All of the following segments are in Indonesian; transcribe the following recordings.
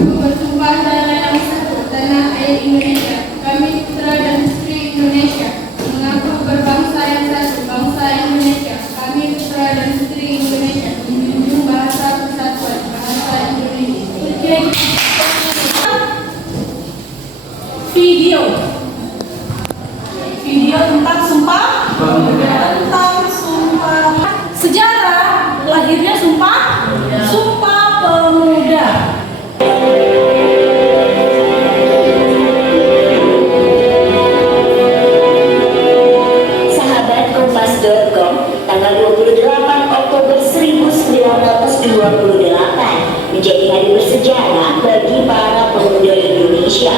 Aku bersumpah tanah yang satu, tanah air Indonesia. Kami putra dan putri Indonesia. Mengaku berbangsa yang satu, bangsa Indonesia. Kami putra dan putri Indonesia. Menjunjung bahasa persatuan, bahasa Indonesia. Video tentang Sumpah Pemuda. Tentang Sumpah sejarah lahirnya Sumpah Pemuda. Sahabat Kompas.com, tanggal 28 Oktober 1928 menjadi hari bersejarah bagi para pemuda Indonesia.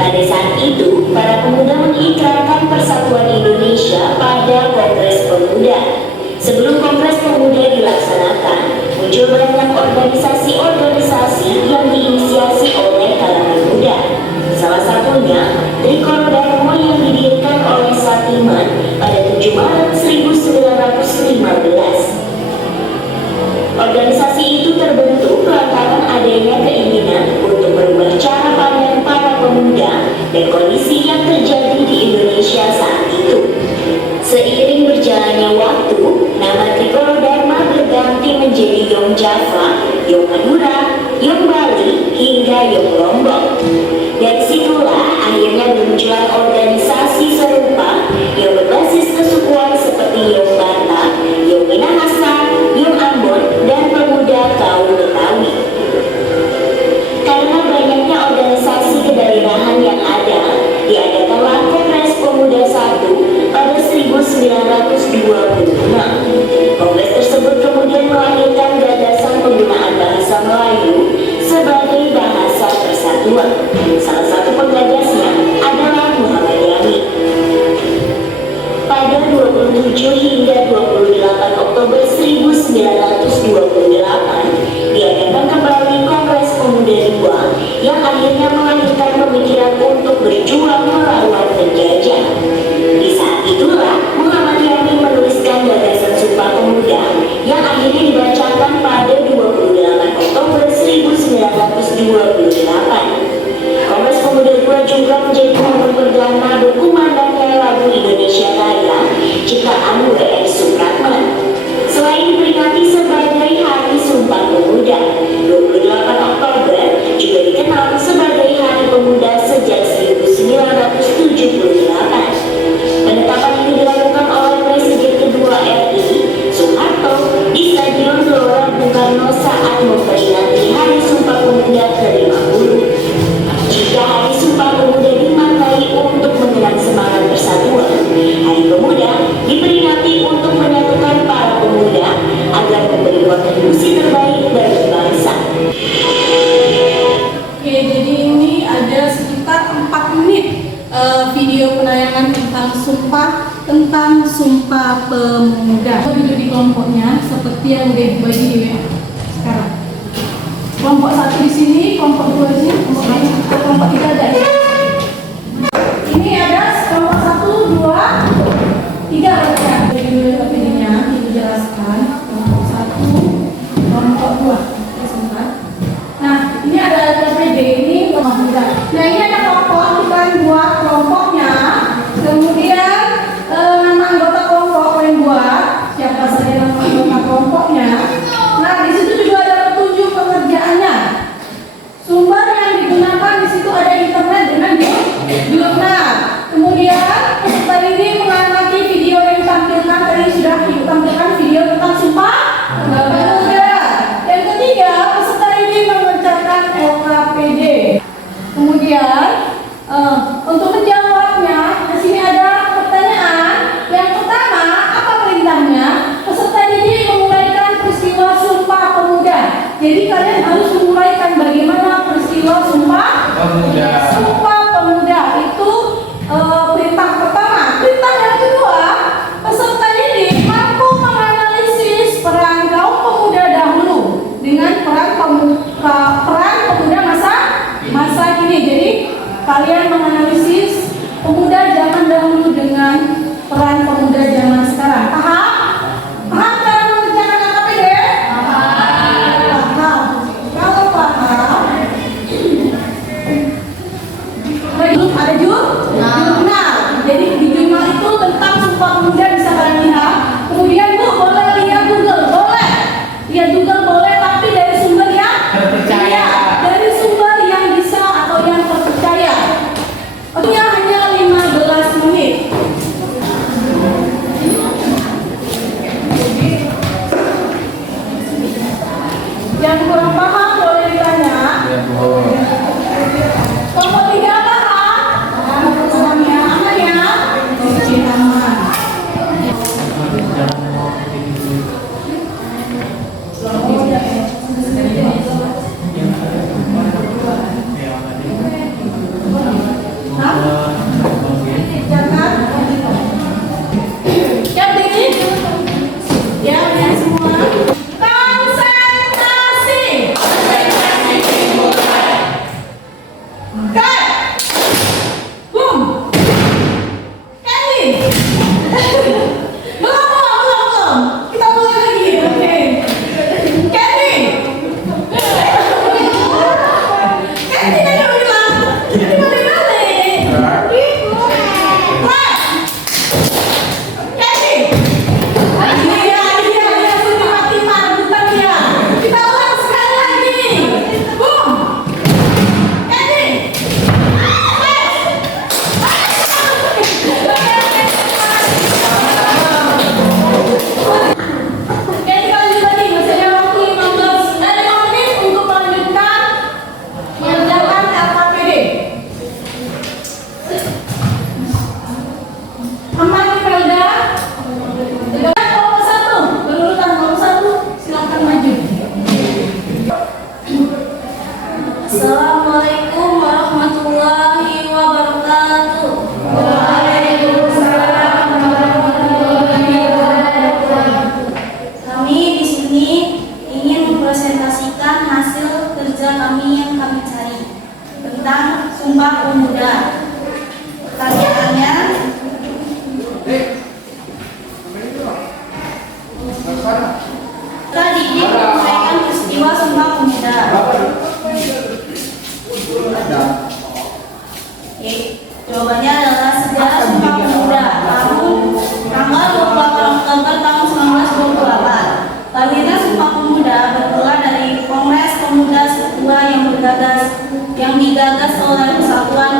Pada saat itu, para pemuda mengikrarkan persatuan Indonesia pada Kongres Pemuda. Sebelum Kongres Pemuda dilaksanakan, muncul banyak organisasi-organisasi yang diinisiasi oleh kalangan muda. Salah satunya, Trikolo Darmo yang didirikan oleh Satiman pada 7 Maret 1915. Organisasi itu terbentuk lantaran adanya keinginan untuk merubah cara pandang para pemuda dan kondisi yang terjadi di Indonesia saat itu. Seiring berjalannya waktu, nama Trikolo Dharma berganti menjadi Yong Java, Yong Madura, Yong Bali, hingga Yong Lombok. Dari situlah akhirnya bermunculan organisasi serupa yang berbasis kesukuan seperti Yong Batak, Yong Minahasa, Yong Ambon, dan Pemuda Kaum Betawi. Karena banyaknya organisasi kedaerahan yang ada, diadakanlah Kongres Pemuda I pada 1926. Kongres tersebut kemudian melahirkan gagasan penggunaan bahasa Melayu sebagai bahasa persatuan. Salah satu penggagasnya adalah Muhammad Yamin. Pada 27 hingga 28 Oktober 1928 diadakan kembali Kongres Pemuda II yang akhirnya melahirkan pemikiran untuk berjuang melawan penjajah. Di saat itulah Muhammad Yamin menuliskan gagasan Sumpah Pemuda yang akhirnya dibacakan pada 28 Oktober 1928. Kongres Pemuda II juga menjadi momen perdana berkumandangnya lagu Indonesia Raya ciptaan W.R. Supratman. Selain diperingati sebagai Hari Sumpah Pemuda, 28 Oktober juga dikenal sebagai Hari Pemuda sejak 1978. Penetapan ini dilakukan oleh Presiden kedua RI, Soeharto, di Stadion Gelora Bung Karno saat memperingati Hari Sumpah Pemuda ke-50. Jika Hari Sumpah Pemuda dimaknai untuk mengenang semangat persatuan, Hari Pemuda diperingati untuk menyatukan para pemuda agar memberi kontribusi terbaik bagi bangsa. Oke, jadi ini ada sekitar 4 menit video penayangan tentang Sumpah Pemuda. Duduk di kelompoknya seperti yang udah dibagi di WA sekarang. Kelompok 1 di sini, kelompok 2 di sini, kelompok 3 ada ya. Ini ada kelompok 1, 2, 3 baca. Jadi dulu videonya dijelaskan kelompok 1, kelompok 2. Sebentar. Nah, ini ada PD ini kelompok 3. Nah, ini ada kelompok, kita buat kelompoknya. Kemudian nama anggota kelompok yang buat, siapa saja nama anggota kelompoknya. Nah, di situ juga ada petunjuk pengerjaannya. Sumber yang digunakan di situ ada internet dengan jurnal. Kemudian peserta ini mengamati video yang ditampilkan tadi sudah ditampilkan video tentang Sumpah Pemuda. Yang ketiga, peserta ini mengerjakan LKPD. Kemudian untuk menjawabnya, di sini ada pertanyaan. Yang pertama, apa perintahnya? Peserta ini memulaikan peristiwa Sumpah Pemuda. Jadi kalian harus memulaikan bagaimana peristiwa Sumpah Pemuda. Sumpah Pemuda itu perintah pertama. Perintah yang kedua, peserta ini mampu menganalisis peran kaum pemuda dahulu dengan peran pemuda masa kini. Jadi kalian menganalisis pemuda zaman dahulu dengan peran pemuda zaman sekarang. Paham? Paham cara mengerjakan KPD? Paham. Kalau paham, Sumpah Pemuda. Pertanyaannya, kita didik menyampaikan peristiwa Sumpah Pemuda. Oke, jawabannya adalah sejarah Sumpah Pemuda tanggal 28 Oktober tahun 1928. Lahirnya Sumpah Pemuda bermula dari Kongres Pemuda Setua yang digagas oleh Persatuan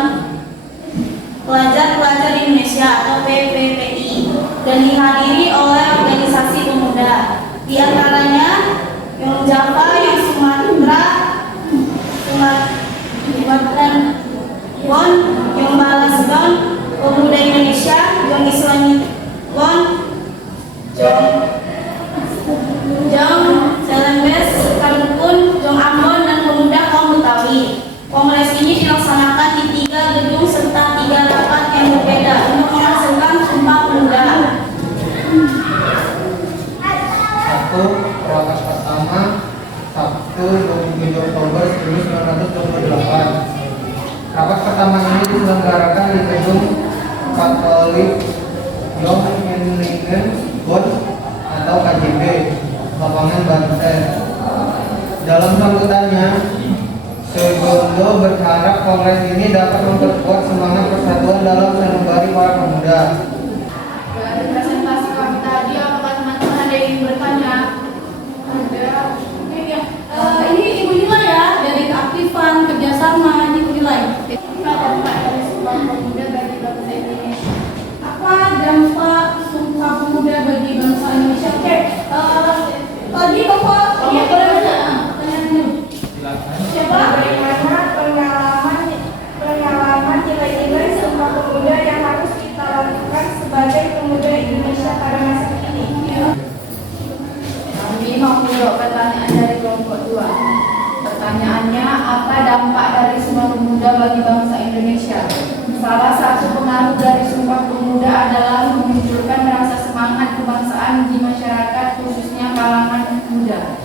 Pelajar-Pelajar Indonesia atau PPPI dan dihadiri oleh organisasi pemuda, di antaranya yang Java, yang Sumatera, Bon, yang Balasban, Pemuda Indonesia, yang Islam Bon, Jong Selembes, Kalukun, Jong Ambon, dan Pemuda Kaum Betawi. Kongres ini dilaksanakan di 3 gedung serta 3 rapat yang berbeda untuk menghasilkan Sumpah Pemuda. 1. Rapat pertama Sabtu 27 Oktober 1928. Rapat pertama ini diselenggarakan di gedung Katolik Jong Enlingen Bon atau KJB, lapangan Banten. Dalam sambutannya, Segundo berharap kongres ini dapat memperkuat semangat persatuan dalam sanubari para pemuda. Dari presentasi kami tadi, apakah teman-teman ada yang ingin bertanya? Ini Ibu nilai ya, dari keaktifan, kerjasama, ini Ibu nilai. Apa dampak dari Sumpah Pemuda bagi bangsa Indonesia? Apa dampak Sumpah Pemuda bagi bangsa Indonesia? Oke, tadi Bapak, iya boleh baca. Pertanyaan dulu. Siapa? Bagaimana pengalaman nilai-nilai Sumpah Pemuda yang harus kita lakukan sebagai pemuda Indonesia pada masa kini? Kami mau menjawab pertanyaan dari kelompok 2. Pertanyaannya, apa dampak dari Sumpah Pemuda bagi bangsa Indonesia? Salah satu pengaruh dari Sumpah Pemuda adalah memunculkan rasa semangat kebangsaan di masyarakat, khususnya kalangan muda.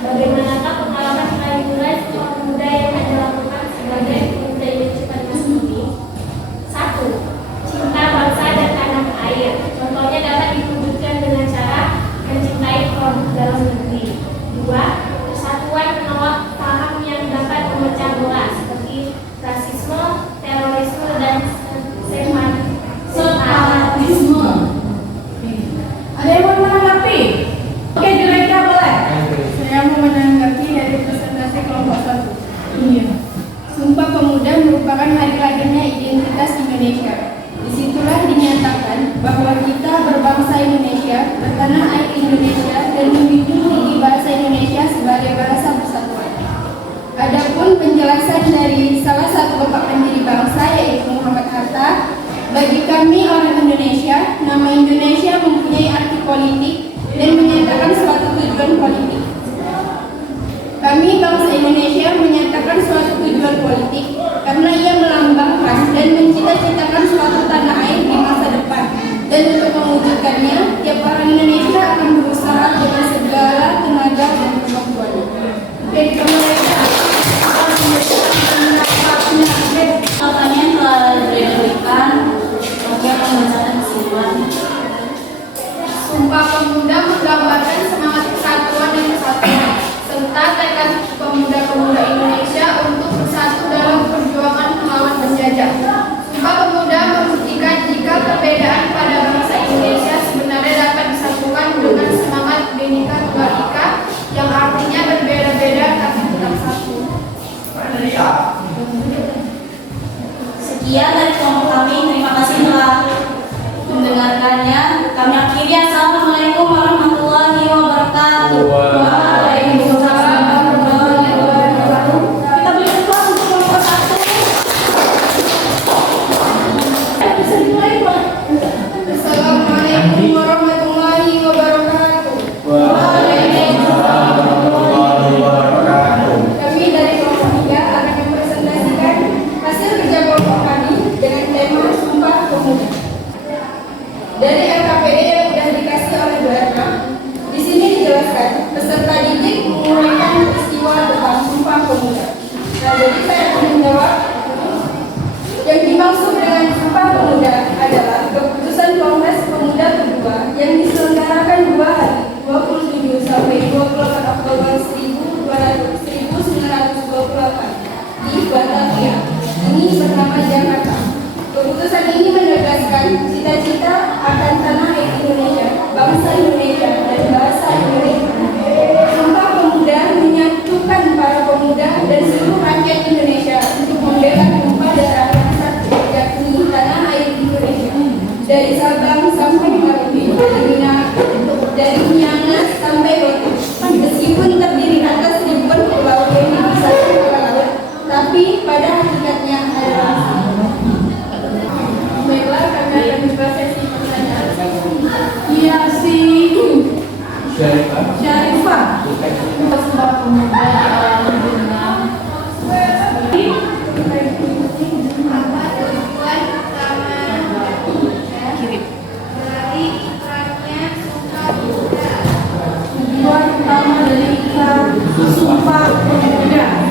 Bagaimanakah pengalaman nilai-nilai Sumpah Pemuda yang Anda lakukan sebagai pemuda Indonesia pada masa kini? 1. Cinta bangsa dan tanah air. Contohnya dapat diwujudkan dengan cara mencintai produk dalam negeri. 2. Persatuan menolak paham yang dapat memecah belah seperti rasisme, terorisme, dan separatisme. Ada yang mau menanggapi? Oke, direktur boleh. Saya mau menanggapi dari presentasi kelompok 1. Iya. Sumpah Pemuda merupakan hari lahirnya identitas Indonesia. Disitulah dinyatakan bahwa kita berbangsa Indonesia, bertanah air Indonesia, dan menjunjung tinggi bahasa Indonesia sebagai bahasa persatuan. Adapun penjelasan dari salah satu bapak pendiri bangsa yaitu Muhammad Hatta, bagi kami orang Indonesia, nama Indonesia mempunyai arti politik dan menyatakan suatu tujuan politik. Kami bangsa Indonesia menyatakan suatu tujuan politik karena ia melambangkan dan mencita-citakan suatu tanah air di masa depan. Dan untuk mewujudkannya, tiap orang Indonesia akan berusaha dengan segala tenaga dan kemampuannya. Oke, kita mulai. Pertanyaan telah diberikan. Oke, membacakan kesimpulan. Sumpah Pemuda menggambarkan semangat kesatuan dan kesatuan serta tekad pemuda-pemuda Indonesia untuk bersatu dalam perjuangan melawan penjajah. Sumpah Pemuda membuktikan jika perbedaan pada bangsa Indonesia sebenarnya dapat disatukan dengan semangat Bhinneka Tunggal Ika yang artinya berbeda-beda tapi tetap satu. Sekian dari kelompok kami. Terima kasih telah mendengarkannya. Kami akhiri. Assalamualaikum warahmatullahi wabarakatuh. Waalaikumsalam warahmatullahi wabarakatuh. Kita beri tepuk untuk kelompok 1. Bisa dimulai, Pak. Assalamualaikum warahmatullahi wabarakatuh. Waalaikumsalam warahmatullahi wabarakatuh. Kami dari kelompok 3 akan mempresentasikan hasil kerja kelompok kami dengan tema Sumpah Pemuda. Dari LKPD yang sudah dikasih oleh BRK, di sini dijelaskan peserta didik menguraikan peristiwa tentang Sumpah Pemuda. Nah, jadi saya akan menjawab dimaksud dengan Sumpah Pemuda adalah keputusan Kongres Pemuda kedua yang diselenggarakan 2 hari, 27 sampai 24 Oktober 1928 di Batavia, ini bernama Jakarta. Keputusan ini menegaskan cita-cita akan tanah air Indonesia, bangsa Indonesia, dan bahasa Indonesia. Sumpah Pemuda menyatukan para pemuda dan seluruh rakyat Indonesia untuk membela tumpah darah yang satu, yakni tanah air Indonesia. Dari Sabang sampai Merauke, dari Miangas sampai Batu. Meskipun terdiri atas ribuan pulau yang dipisahkan oleh laut, tapi pada hakikatnya adalah baiklah, kami akan buka sesi pertanyaan. Iya sih. Syarifah. Sumpah Pemuda diawali dengan tujuan utama dari ikrar Sumpah Pemuda.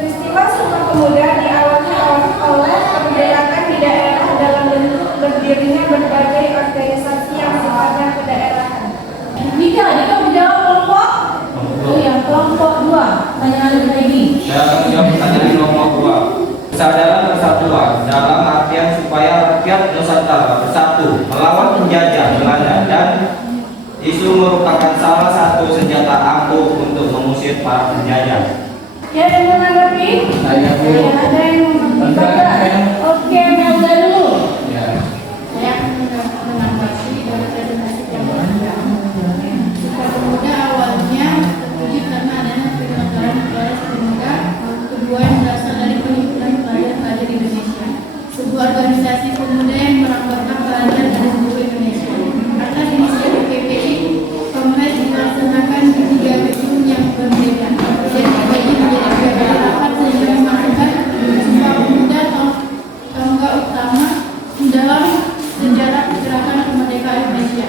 Peristiwa Sumpah Pemuda diawali oleh kebijakan di daerah dalam bentuk berdirinya berbagai organisasi yang sifatnya kedaerahan. Dika menjawab kelompok. Oh ya, kelompok 2. Pertanyaan lagi. Saya akan menjawab pertanyaan kelompok 2. Kesadaran persatuan dalam artian supaya rakyat Nusantara bersatu melawan penjajah Belanda dan isu merupakan salah satu senjata ampuh untuk mengusir para penjajah. Ya, yang mau menanggapi? Saya Ada yang mau menanggapi? Oke, Melda dulu. Ya. Saya akan menanggapi dari presentasi kelompok 2. Sumpah Pemuda awalnya terwujud karena adanya penyelenggaraan Kongres Pemuda kedua yang berasal dari perhimpunan pelajar-pelajar Indonesia, sebuah organisasi pemuda yang merangkapkan pelajar dari seluruh Indonesia. Atas inisiatif PPI, Kongres dilaksanakan di 3 gedung yang berbeda dan dibagi menjadi 2 rapat sehingga memasukkan Sumpah Pemuda tonggak utama dalam sejarah gerakan kemerdekaan Indonesia.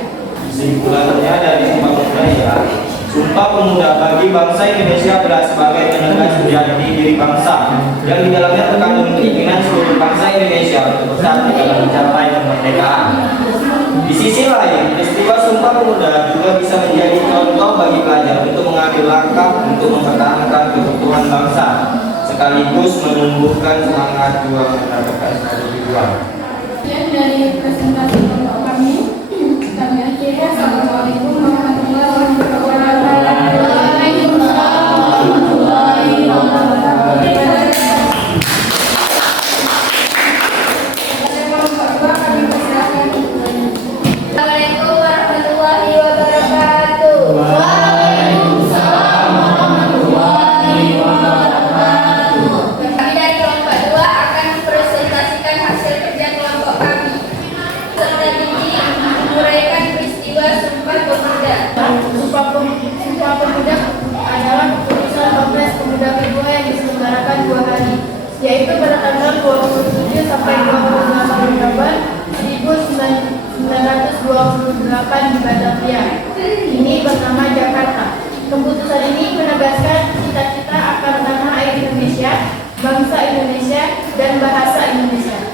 Kesimpulannya dari Sumpah Pemuda ya, Sumpah Pemuda bagi bangsa Indonesia adalah sebagai tenaga sejati diri bangsa yang di dalamnya terkandung keinginan seluruh bangsa Indonesia untuk bersatu dalam mencapai kemerdekaan. Di sisi lain, peristiwa Sumpah Pemuda juga bisa menjadi contoh bagi pelajar untuk mengambil langkah untuk mempertahankan keutuhan bangsa, sekaligus menumbuhkan semangat juang merdeka tujuan. Sekian dari presentasi kelompok kami akhiri. Assalamualaikum warahmatullahi wabarakatuh. Assalamualaikum warahmatullahi wabarakatuh. Kami dari kelompok 2 akan mempresentasikan hasil kerja kelompok kami. Serta ini menguraikan peristiwa Sumpah Pemuda. Sumpah Pemuda adalah keputusan Kongres Pemuda kedua yang diselenggarakan 2 hari, yaitu pada tanggal 27 sampai 28 Oktober 1928 di Batavia. Ini bernama Jakarta. Keputusan ini menegaskan cita-cita akan tanah air Indonesia, bangsa Indonesia, dan bahasa Indonesia.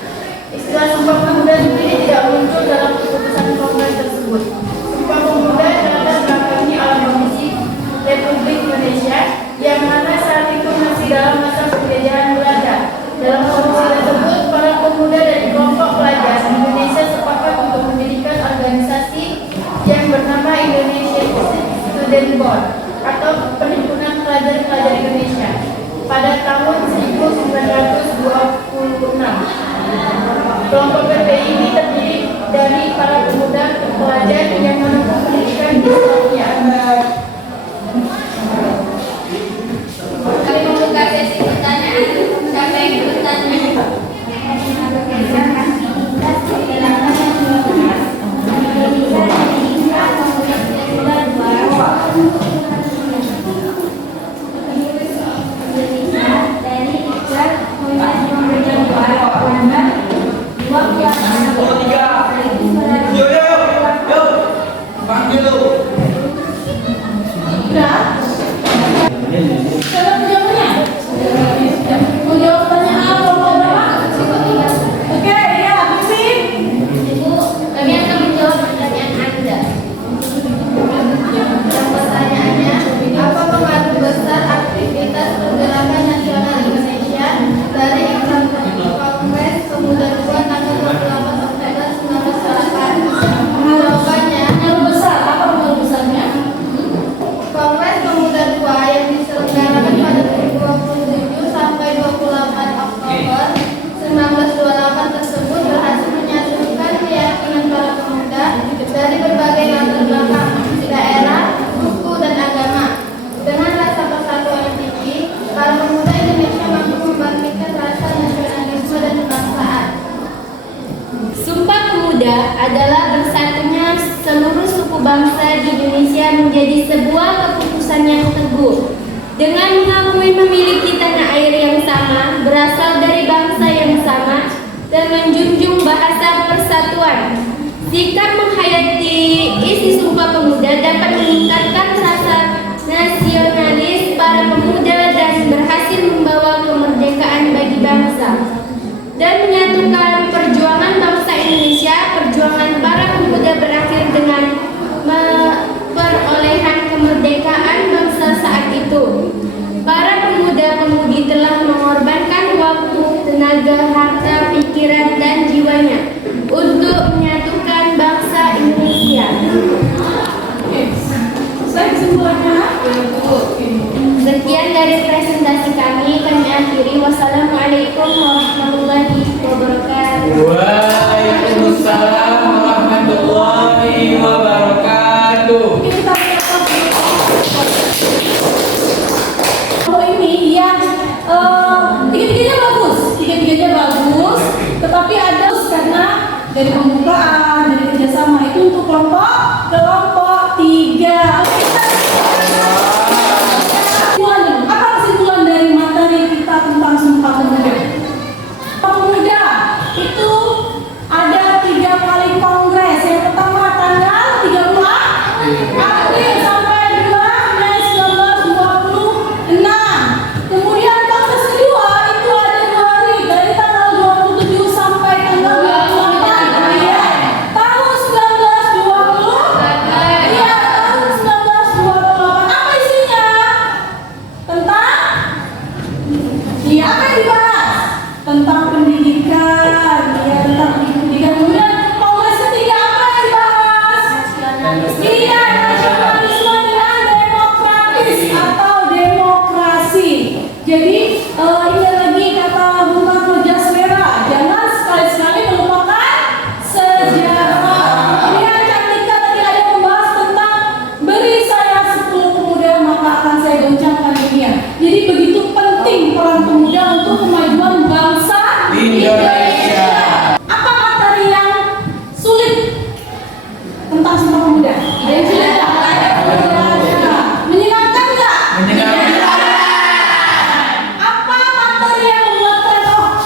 Istilah Sumpah Pemuda sendiri tidak muncul dalam keputusan Kongres tersebut. Sumpah Pemuda ternyata dilakukan oleh Komisi Republik Indonesia yang mana saat itu masih dalam masa penjajahan Belanda. Dalam komisi tersebut, para pemuda dari kelompok pelajar Indonesia sepakat untuk mendirikan organisasi yang bernama Indonesia Student Board atau Perhimpunan Pelajar-Pelajar Indonesia pada tahun 1926. Kelompok PPI ini terdiri dari para pemuda pelajar adalah bersatunya seluruh suku bangsa di Indonesia menjadi sebuah keputusan yang teguh. Dengan mengakui memiliki tanah air yang sama, berasal dari bangsa yang sama, dan menjunjung bahasa persatuan. Sikap menghayati isi Sumpah Pemuda dapat meningkatkan rasa nasionalis para pemuda dan berhasil membawa kemerdekaan bagi bangsa dan menyatukan perjuangan bangsa Indonesia. Perjuangan para pemuda berakhir dengan perolehan kemerdekaan bangsa saat itu. Para pemuda-pemudi telah mengorbankan waktu, tenaga, harta, pikiran, dan jiwanya untuk menyatukan bangsa Indonesia. Saya kesimpulannya Sekian dari presentasi kami akhiri. Wassalamualaikum warahmatullahi wabarakatuh. Waalaikumsalam warahmatullahi wabarakatuh. kita kalau ini yang tiga-tiganya bagus, tetapi ada karena dari pembukaan, dari kerjasama itu untuk kelompok 3. Apa kesimpulan dari materi kita tentang Sumpah Pemuda? Sumpah Pemuda itu ada 3 kali kongres. Yang pertama tanggal 30 April sampai 2 Mei 1926. Kemudian kongres kedua itu ada 2 hari, dari tanggal 27 sampai tanggal 28 tahun 1920. Iya, tahun 1928. Apa isinya? Tentang apa yang dibahas? Tentang pendidikan, tentang pendidikan. Kemudian kongres ketiga apa yang dibahas? Iya, nasionalisme dengan demokratis atau demokrasi. Jadi ini lagi kata Bung Karno Jasmera, jangan sekali-sekali melupakan sejarah. Kemudian Cantika tadi ada membahas tentang beri saya 10 pemuda maka akan saya goncangkan dunia. Jadi begitu penting peran pemuda untuk kemajuan bangsa Indonesia. Apa materi yang sulit tentang Sumpah Pemuda? Ada yang sulit nggak? Menyenangkan nggak? Menyenangkan. Apa materi yang membuatkan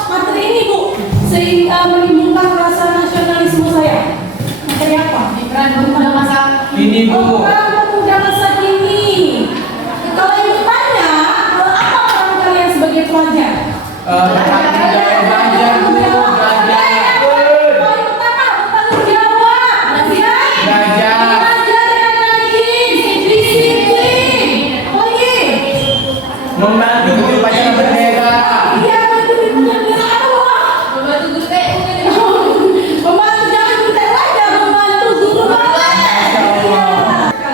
materi ini Bu sehingga menimbulkan rasa nasionalisme saya? Materi apa? Peran pemuda masa Ini Bu. peran pemuda masa kini. Kalau ibu tanya, apa peran kalian sebagai pelajar? Belajar Bu, belajar. Poin pertama, bertanggung jawab. Belajar. Belajar yang rajin, disiplin. Lagi. Membantu upacara bendera. Iya, itu dipunya apa? Membantu guru membantu jangan kita aja, membantu guru balik.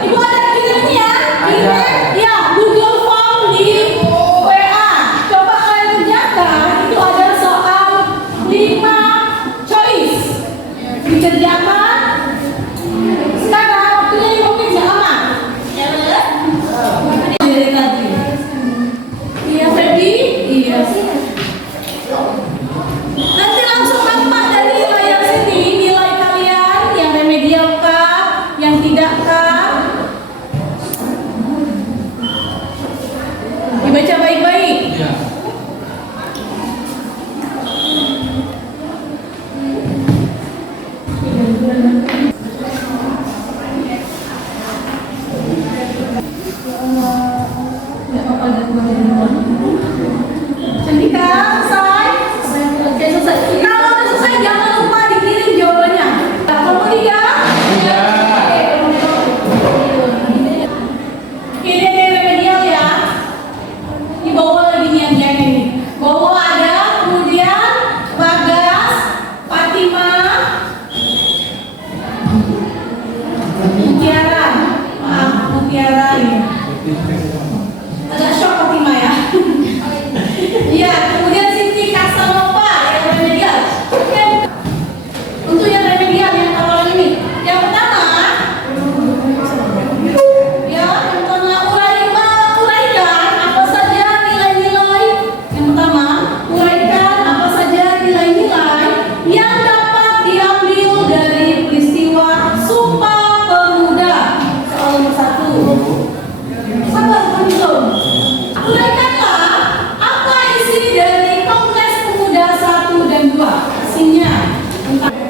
Ibu ada kirimnya ya? Ada. Ya, Google Form di WA. Coba kalian kerjakan. Itu ada soal 5 motivasinya tentang